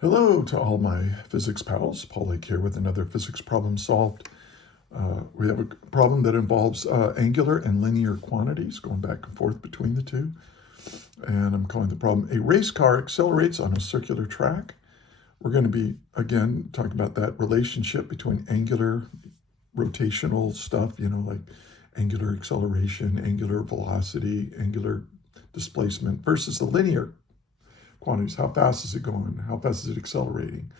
Hello to all my physics pals. Paul Lake here with another physics problem solved. We have a problem that involves angular and linear quantities going back and forth between the two. And I'm calling the problem, a race car accelerates on a circular track. We're going to be, again, talking about that relationship between angular rotational stuff, like angular acceleration, angular velocity, angular displacement versus the linear quantities. How fast is it going? How fast is it accelerating?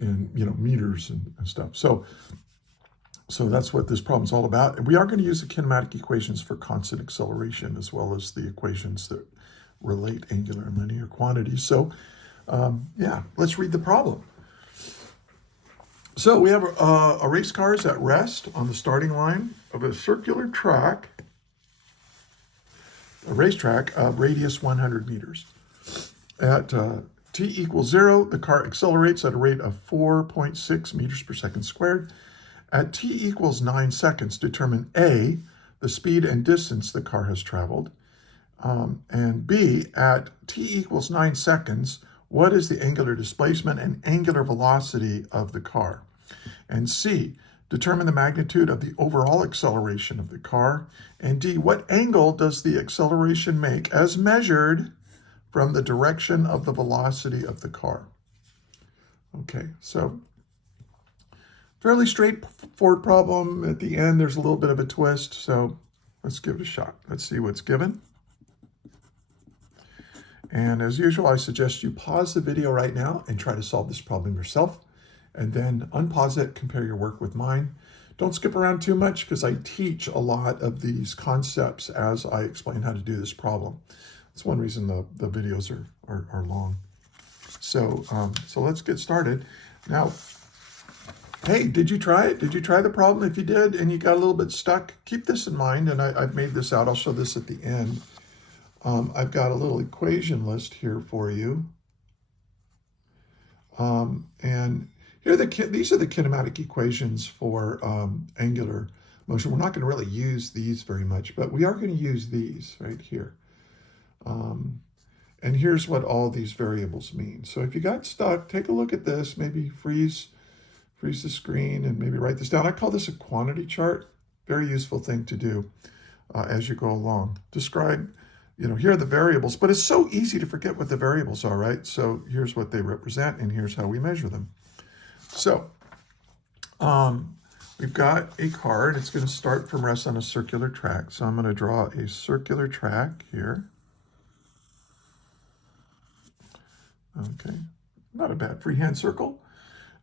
In meters and stuff. So that's what this problem is all about. And we are going to use the kinematic equations for constant acceleration as well as the equations that relate angular and linear quantities. So let's read the problem. So we have a race car is at rest on the starting line of a circular track, a racetrack of radius 100 meters. At t equals 0, the car accelerates at a rate of 4.6 meters per second squared. At t equals 9 seconds, determine A, the speed and distance the car has traveled, and B, at t equals 9 seconds, what is the angular displacement and angular velocity of the car? And C, determine the magnitude of the overall acceleration of the car. And D, what angle does the acceleration make as measured from the direction of the velocity of the car? Okay, so fairly straightforward problem. At the end, there's a little bit of a twist, so let's give it a shot. Let's see what's given. And as usual, I suggest you pause the video right now and try to solve this problem yourself, and then unpause it, compare your work with mine. Don't skip around too much because I teach a lot of these concepts as I explain how to do this problem. That's one reason the videos are long. So let's get started. Now, hey, did you try it? Did you try the problem? If you did and you got a little bit stuck, keep this in mind. And I've made this out. I'll show this at the end. I've got a little equation list here for you. And here these are the kinematic equations for angular motion. We're not going to really use these very much, but we are going to use these right here. And here's what all these variables mean. So if you got stuck, take a look at this, maybe freeze the screen and maybe write this down. I call this a quantity chart. Very useful thing to do as you go along. Describe, here are the variables, but it's so easy to forget what the variables are, right? So here's what they represent and here's how we measure them. So we've got a car and it's going to start from rest on a circular track. So I'm going to draw a circular track here. Okay, not a bad freehand circle.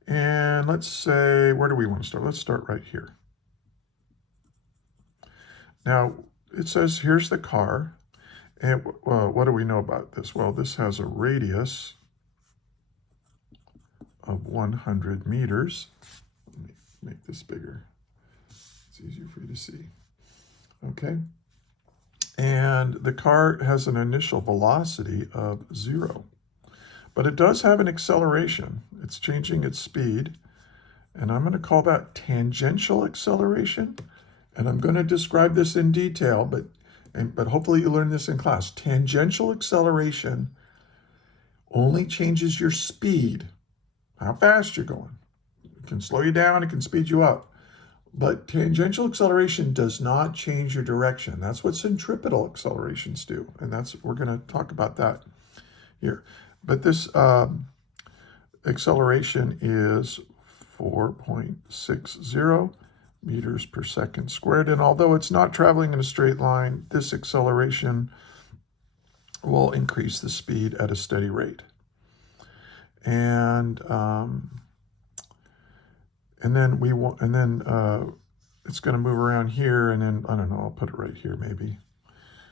And let's say, where do we want to start? Let's start right here. Now, it says here's the car. And what do we know about this? Well, this has a radius of 100 meters. Let me make this bigger. It's easier for you to see. Okay. And the car has an initial velocity of 0. But it does have an acceleration. It's changing its speed. And I'm going to call that tangential acceleration. And I'm going to describe this in detail, but hopefully you learn this in class. Tangential acceleration only changes your speed, how fast you're going. It can slow you down, it can speed you up. But tangential acceleration does not change your direction. That's what centripetal accelerations do. And we're going to talk about that here. But this acceleration is 4.60 meters per second squared. And although it's not traveling in a straight line, this acceleration will increase the speed at a steady rate. And then it's going to move around here, and then I don't know, I'll put it right here maybe.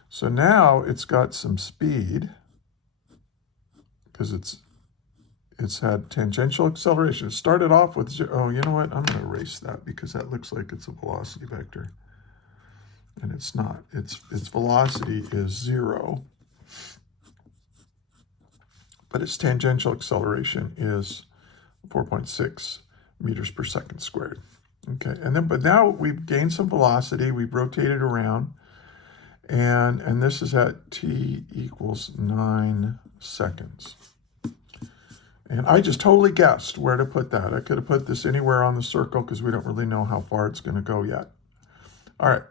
So now it's got some speed, because it's had tangential acceleration. It started off with 0. Oh, you know what? I'm going to erase that because that looks like it's a velocity vector. And it's not. Its velocity is 0. But its tangential acceleration is 4.6 meters per second squared. Okay, but now we've gained some velocity. We've rotated around. And this is at t equals 9 seconds. And I just totally guessed where to put that. I could have put this anywhere on the circle because we don't really know how far it's going to go yet. All right.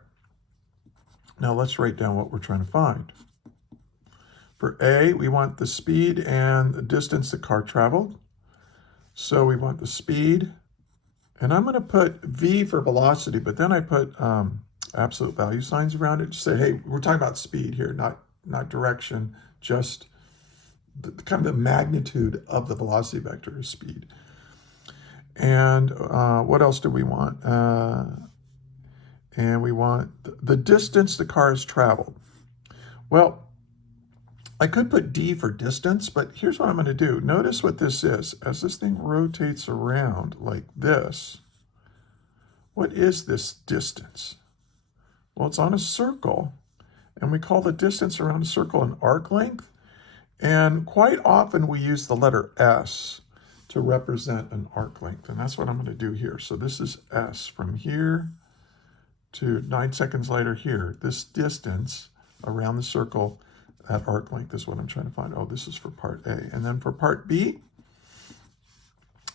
Now let's write down what we're trying to find. For A, we want the speed and the distance the car traveled. So we want the speed. And I'm going to put V for velocity, but then I put absolute value signs around it to say, hey, we're talking about speed here, not direction, just kind of the magnitude of the velocity vector is speed. And what else do we want? And we want the distance the car has traveled. Well, I could put D for distance, but here's what I'm going to do. Notice what this is. As this thing rotates around like this, what is this distance? Well, it's on a circle, and we call the distance around a circle an arc length. And quite often we use the letter S to represent an arc length, and that's what I'm going to do here. So this is S from here to 9 seconds later here. This distance around the circle, that arc length is what I'm trying to find. Oh, this is for part A. And then for part B,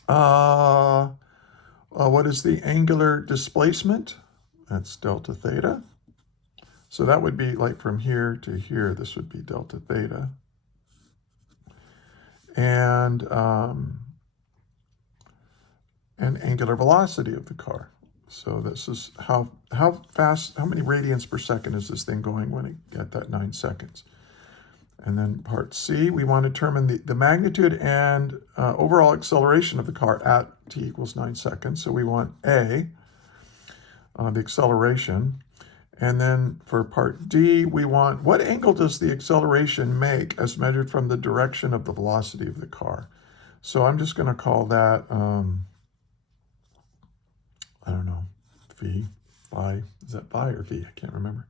what is the angular displacement? That's delta theta. So that would be like from here to here, this would be delta theta. And angular velocity of the car. So this is how fast, how many radians per second is this thing going when it at that 9 seconds? And then part C, we want to determine the magnitude and overall acceleration of the car at t equals 9 seconds. So we want A, the acceleration. And then for part D, we want what angle does the acceleration make as measured from the direction of the velocity of the car? So I'm just going to call that, I don't know, V, phi. Is that phi or V? I can't remember.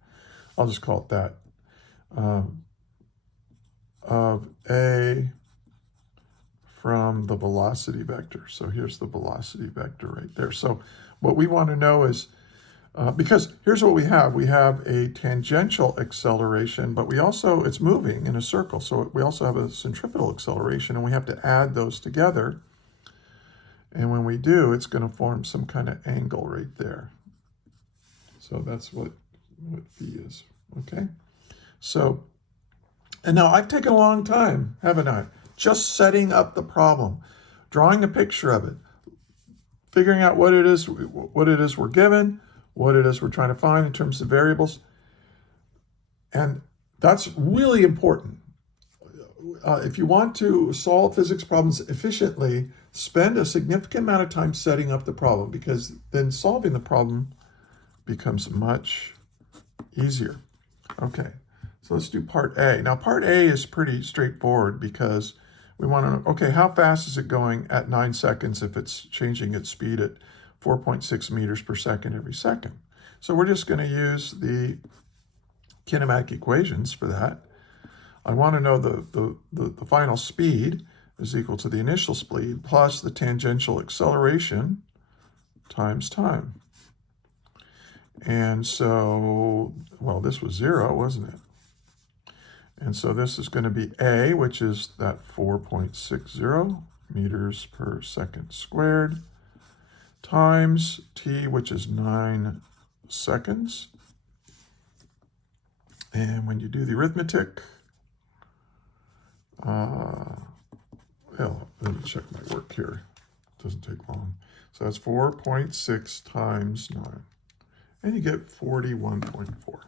I'll just call it that. Of A from the velocity vector. So here's the velocity vector right there. So what we want to know is, because here's what we have. We have a tangential acceleration, but we also, it's moving in a circle. So we also have a centripetal acceleration, and we have to add those together. And when we do, it's going to form some kind of angle right there. So that's what V is, okay? So, and now I've taken a long time, haven't I? Just setting up the problem, drawing a picture of it, figuring out what it is we're given, what it is we're trying to find in terms of variables. And that's really important. If you want to solve physics problems efficiently, spend a significant amount of time setting up the problem, because then solving the problem becomes much easier. Okay, so let's do part A. Now part A is pretty straightforward because we want to know, okay, how fast is it going at 9 seconds if it's changing its speed at 4.6 meters per second every second? So we're just going to use the kinematic equations for that. I want to know the final speed is equal to the initial speed plus the tangential acceleration times time. And so, well, this was 0, wasn't it? And so this is going to be A, which is that 4.60 meters per second squared, times t, which is 9 seconds. And when you do the arithmetic, well, let me check my work here. It doesn't take long. So that's 4.6 times 9. And you get 41.4.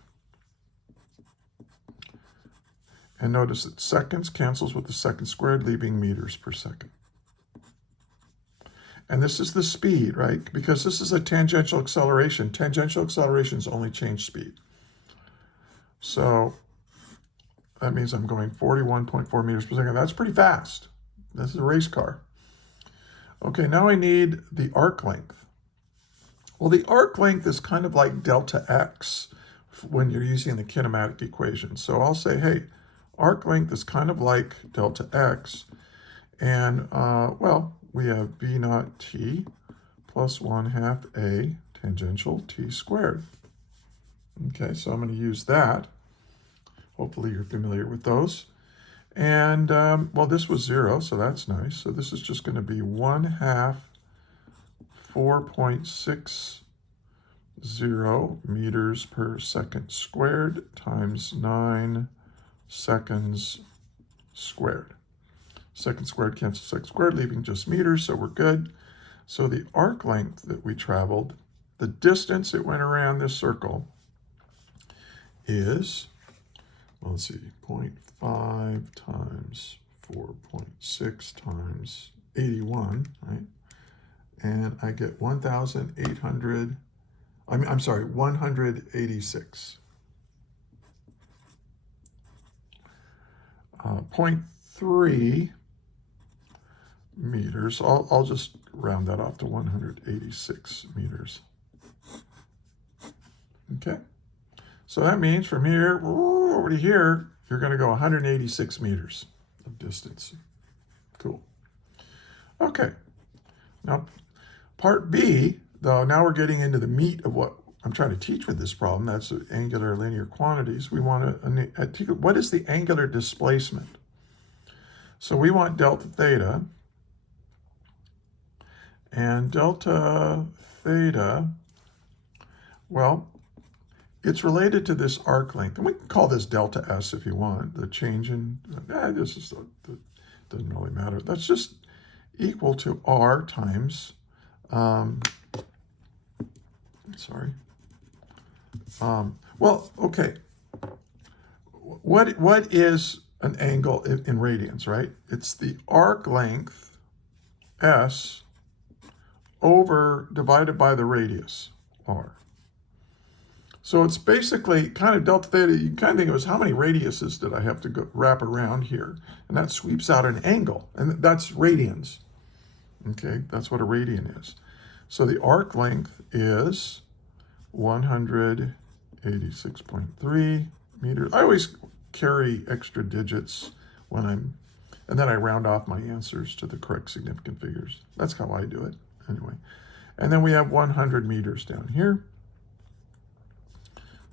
And notice that seconds cancels with the second squared, leaving meters per second. And this is the speed, right? Because this is a tangential acceleration. Tangential accelerations only change speed. So that means I'm going 41.4 meters per second. That's pretty fast. This is a race car. Okay, now I need the arc length. Well, the arc length is kind of like delta x when you're using the kinematic equation. So I'll say, hey, arc length is kind of like delta x. And, well, we have v naught t plus 1/2 a tangential t squared. Okay, so I'm going to use that. Hopefully you're familiar with those. And, well, this was 0, so that's nice. So this is just going to be 1/2 4.60 meters per second squared times 9 seconds squared. Second squared cancels second squared, leaving just meters, so we're good. So the arc length that we traveled, the distance it went around this circle is, well, let's see, 0.5 times 4.6 times 81, right? And I get 1,800, I'm sorry, 186. 0.3 meters. I'll just round that off to 186 meters. Okay. So that means from here over to here, you're going to go 186 meters of distance. Cool. Okay. Now, part B, though, now we're getting into the meat of what I'm trying to teach with this problem. That's angular linear quantities. We want to, what is the angular displacement? So we want delta theta. And delta theta, well, it's related to this arc length. And we can call this delta S if you want. The change in, this is, doesn't really matter. That's just equal to R times, well, okay. What is an angle in radians, right? It's the arc length, S, divided by the radius, R. So it's basically kind of delta theta. You can kind of think of it as how many radiuses did I have to wrap around here? And that sweeps out an angle, and that's radians. Okay, that's what a radian is. So the arc length is 186.3 meters. I always carry extra digits and then I round off my answers to the correct significant figures. That's how I do it, anyway. And then we have 100 meters down here.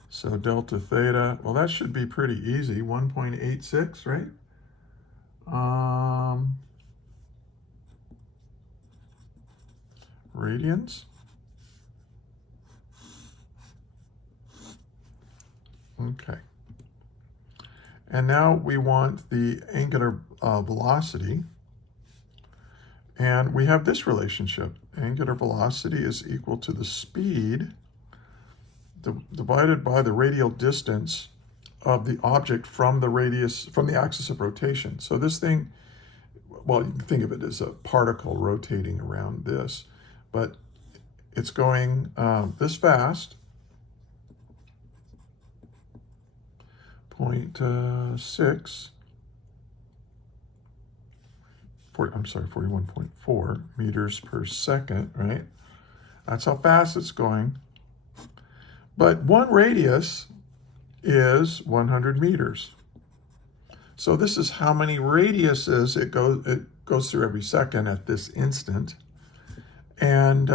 So delta theta, well, that should be pretty easy, 1.86, right? Radians. Okay. And now we want the angular velocity. And we have this relationship. Angular velocity is equal to the speed divided by the radial distance of the object from the axis of rotation. So this thing, well, you can think of it as a particle rotating around this, but it's going this fast, 41.4 meters per second, right? That's how fast it's going. But one radius is 100 meters. So this is how many radiuses it goes through every second at this instant. And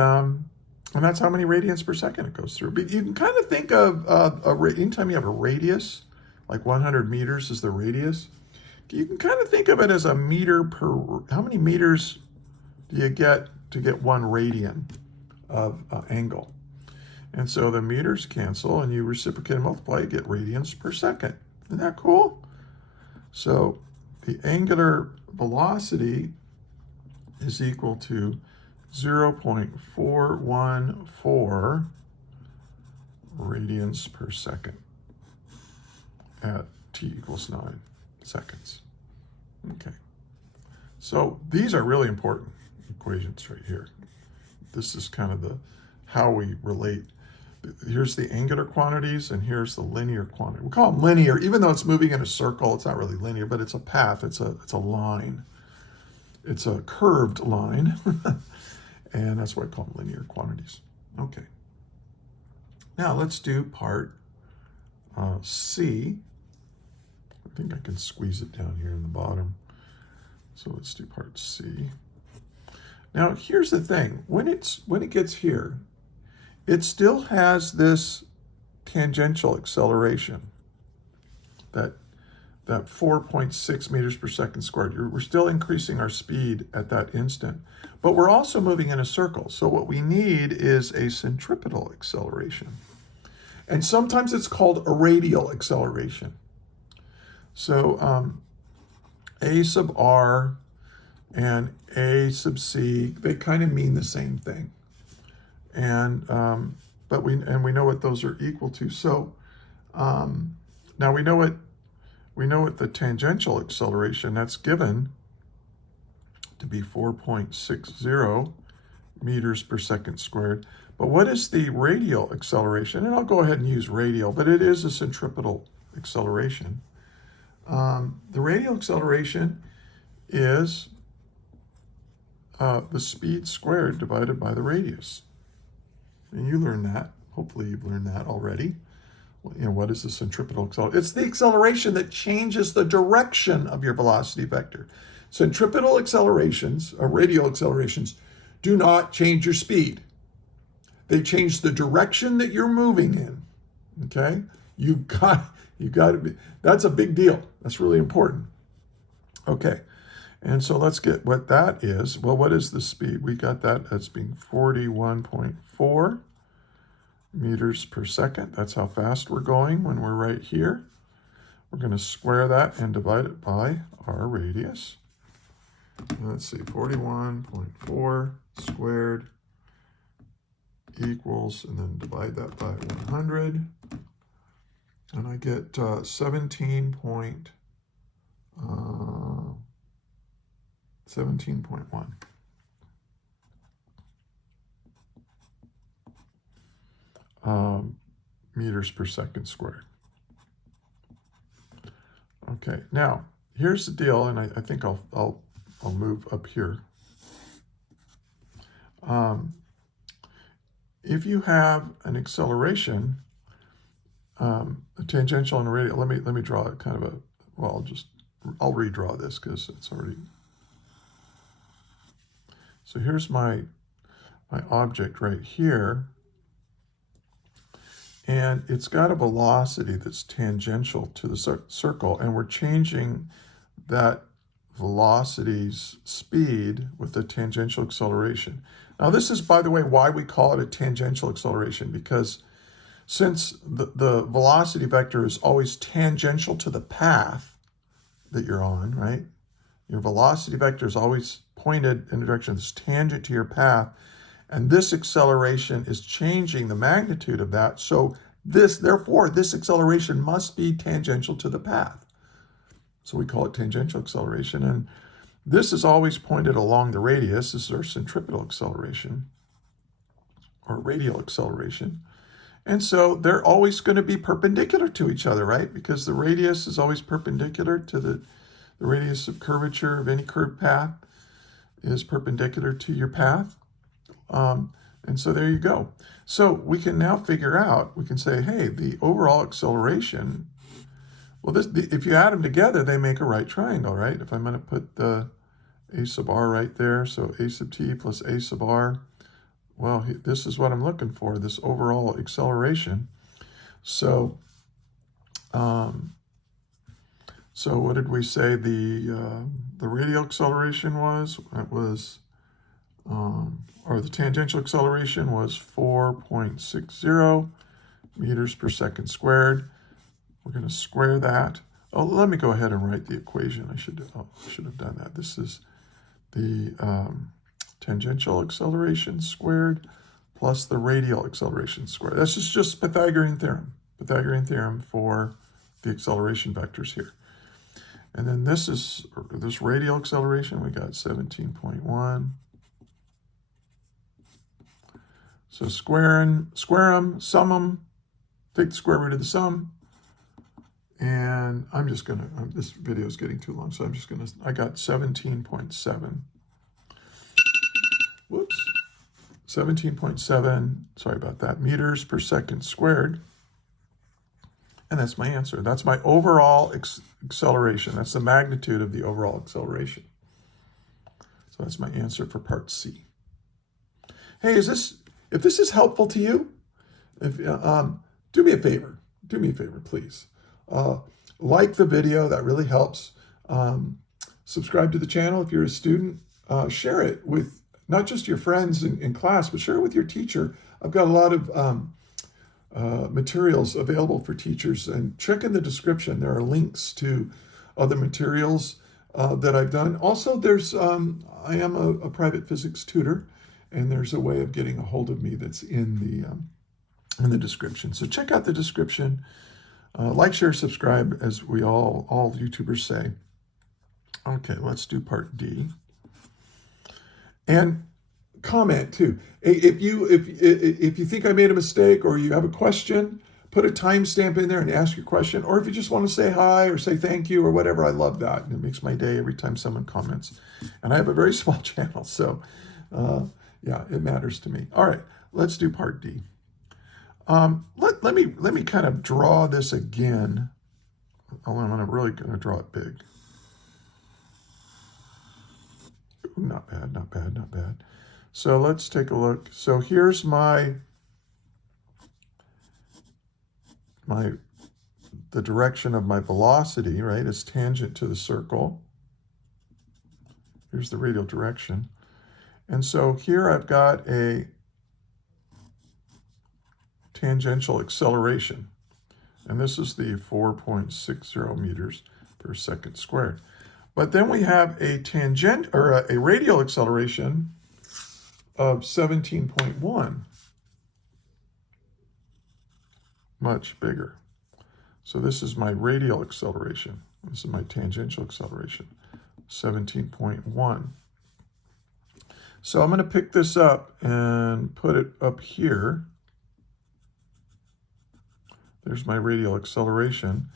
that's how many radians per second it goes through. But you can kind of think of anytime you have a radius, like 100 meters is the radius, you can kind of think of it as a meter per, how many meters do you get to get 1 radian of angle? And so the meters cancel and you reciprocate and multiply, you get radians per second. Isn't that cool? So the angular velocity is equal to 0.414 radians per second at t equals 9 seconds. Okay. So these are really important equations right here. This is kind of how we relate. Here's the angular quantities and here's the linear quantity. We call them linear, even though it's moving in a circle, it's not really linear, but it's a path, it's a line. It's a curved line, and that's why I call them linear quantities. Okay. Now let's do part C. I think I can squeeze it down here in the bottom. So let's do part C. Now here's the thing, when it gets here, it still has this tangential acceleration that that 4.6 meters per second squared. We're still increasing our speed at that instant, but we're also moving in a circle. So what we need is a centripetal acceleration. And sometimes it's called a radial acceleration. So A sub r and A sub c, they kind of mean the same thing. And but we know what those are equal to. So now we know what the tangential acceleration, that's given to be 4.60 meters per second squared. But what is the radial acceleration? And I'll go ahead and use radial, but it is a centripetal acceleration. The radial acceleration is the speed squared divided by the radius. And you learned that. Hopefully you've learned that already. You know, what is the centripetal acceleration? It's the acceleration that changes the direction of your velocity vector. Centripetal accelerations, or radial accelerations, do not change your speed. They change the direction that you're moving in. Okay? You got to be, that's a big deal. That's really important. Okay. And so let's get what that is. Well, what is the speed? We got that as being 41.4 meters per second. That's how fast we're going when we're right here. We're going to square that and divide it by our radius. Let's see, 41.4 squared equals, and then divide that by 100. And I get 17.1. Meters per second squared. Okay, now here's the deal, and I think I'll move up here. If you have an acceleration, a tangential and a radial, let me draw it kind of a, well, I'll redraw this because it's already. So here's my object right here. And it's got a velocity that's tangential to the circle, and we're changing that velocity's speed with the tangential acceleration. Now, this is, by the way, why we call it a tangential acceleration, because since the velocity vector is always tangential to the path that you're on, right? Your velocity vector is always pointed in a direction that's tangent to your path. And this acceleration is changing the magnitude of that. So therefore, this acceleration must be tangential to the path. So we call it tangential acceleration. And this is always pointed along the radius. This is our centripetal acceleration or radial acceleration. And so they're always going to be perpendicular to each other, right? Because the radius is always perpendicular to the radius of curvature of any curved path is perpendicular to your path. And so there you go. So we can now figure out, we can say, hey, the overall acceleration, well, if you add them together, they make a right triangle, right? If I'm going to put the a sub r right there, so a sub t plus a sub r, well, this is what I'm looking for, this overall acceleration. So, so what did we say the radial acceleration was? It was, or the tangential acceleration was 4.60 meters per second squared. We're going to square that. Oh, let me go ahead and write the equation. I should have done that. This is the tangential acceleration squared plus the radial acceleration squared. That's just Pythagorean theorem. Pythagorean theorem for the acceleration vectors here. And then this radial acceleration, we got 17.1. So square them, sum them, take the square root of the sum. And I'm just going to, this video is getting too long, so I'm just going to, I got 17.7. Whoops. 17.7, sorry about that, meters per second squared. And that's my answer. That's my overall acceleration. That's the magnitude of the overall acceleration. So that's my answer for part C. Hey, if this is helpful to you, do me a favor, please. Like the video, that really helps. Subscribe to the channel if you're a student. Share it with not just your friends in class, but share it with your teacher. I've got a lot of materials available for teachers, and check in the description. There are links to other materials that I've done. Also, I am a private physics tutor, and there's a way of getting a hold of me that's in the description. So check out the description. Like, share, subscribe, as we all YouTubers say. Okay, let's do part D. And comment too. If you think I made a mistake or you have a question, put a timestamp in there and ask your question. Or if you just want to say hi or say thank you or whatever, I love that. And it makes my day every time someone comments. And I have a very small channel, so yeah, it matters to me. All right, let's do part D. Let me kind of draw this again. I'm really going to draw it big. Ooh, not bad, not bad, not bad. So let's take a look. So here's the direction of my velocity, right? It's tangent to the circle. Here's the radial direction. And so here I've got a tangential acceleration. And this is the 4.60 meters per second squared. But then we have a a radial acceleration of 17.1. Much bigger. So this is my radial acceleration. This is my tangential acceleration, 17.1. So I'm going to pick this up and put it up here. There's my radial acceleration.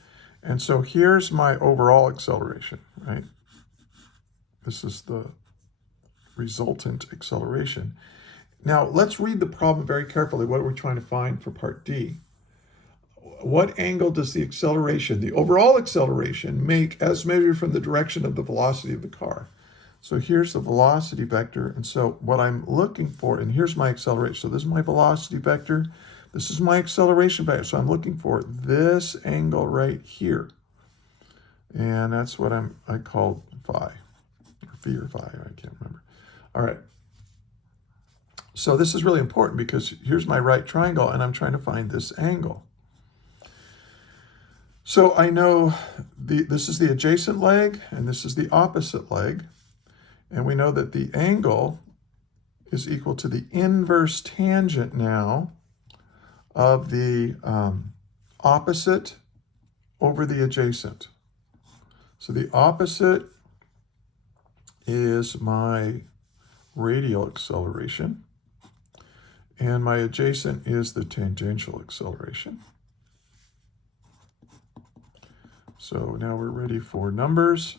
And so here's my overall acceleration, right? This is the resultant acceleration. Now, let's read the problem very carefully. What are we trying to find for part D? What angle does the acceleration, the overall acceleration, make as measured from the direction of the velocity of the car? So here's the velocity vector. And so what I'm looking for, and here's my acceleration. So this is my velocity vector. This is my acceleration vector. So I'm looking for this angle right here. And that's what I called phi, or phi or phi, I can't remember. All right. So this is really important because here's my right triangle and I'm trying to find this angle. So I know this is the adjacent leg and this is the opposite leg. And we know that the angle is equal to the inverse tangent now of the opposite over the adjacent. So the opposite is my radial acceleration, and my adjacent is the tangential acceleration. So now we're ready for numbers.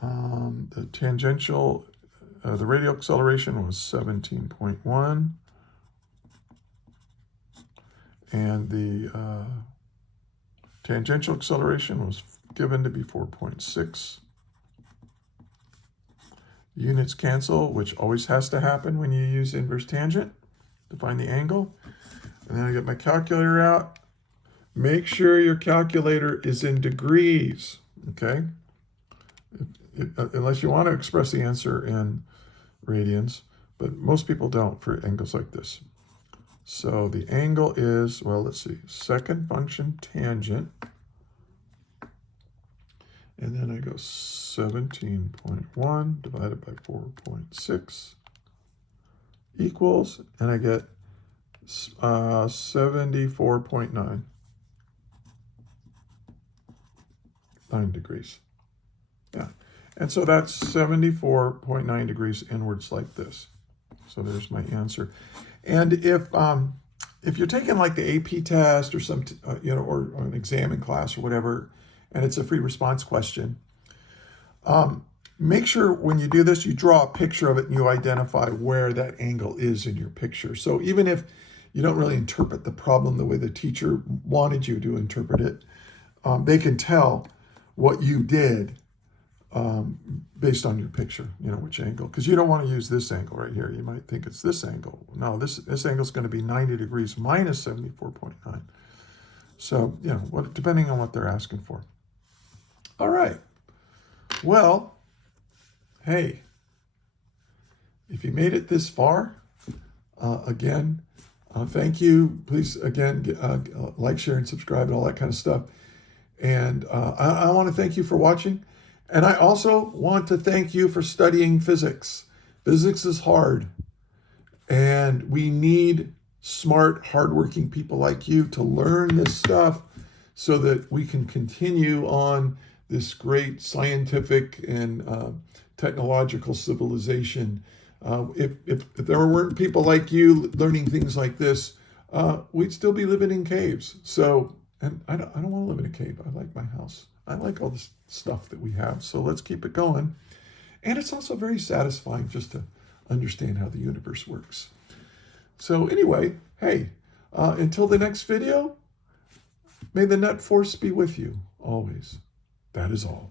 The tangential, the radial acceleration was 17.1, and the tangential acceleration was given to be 4.6. Units cancel, which always has to happen when you use inverse tangent to find the angle. And then I get my calculator out. Make sure your calculator is in degrees, okay? Unless you want to express the answer in radians, but most people don't for angles like this. So the angle is, well, let's see, second function tangent. And then I go 17.1 divided by 4.6 equals, and I get 74.9 degrees. Yeah. And so that's 74.9 degrees inwards like this. So there's my answer. And if you're taking like the AP test or some, or an exam in class or whatever, and it's a free response question, make sure when you do this, you draw a picture of it and you identify where that angle is in your picture. So even if you don't really interpret the problem the way the teacher wanted you to interpret it, they can tell what you did based on your picture, which angle, because you don't want to use this angle right here. You might think it's this angle. No, this angle is going to be 90 degrees minus 74.9. So, you know, depending on what they're asking for. All right. Well, hey, if you made it this far, again, thank you. Please, again, like, share, and subscribe and all that kind of stuff. And I want to thank you for watching. And I also want to thank you for studying physics. Physics is hard. And we need smart, hardworking people like you to learn this stuff so that we can continue on this great scientific and technological civilization. If there weren't people like you learning things like this, we'd still be living in caves. So, and I don't want to live in a cave. I like my house. I like all this stuff that we have. So let's keep it going. And it's also very satisfying just to understand how the universe works. So anyway, hey, until the next video, may the net force be with you always. That is all.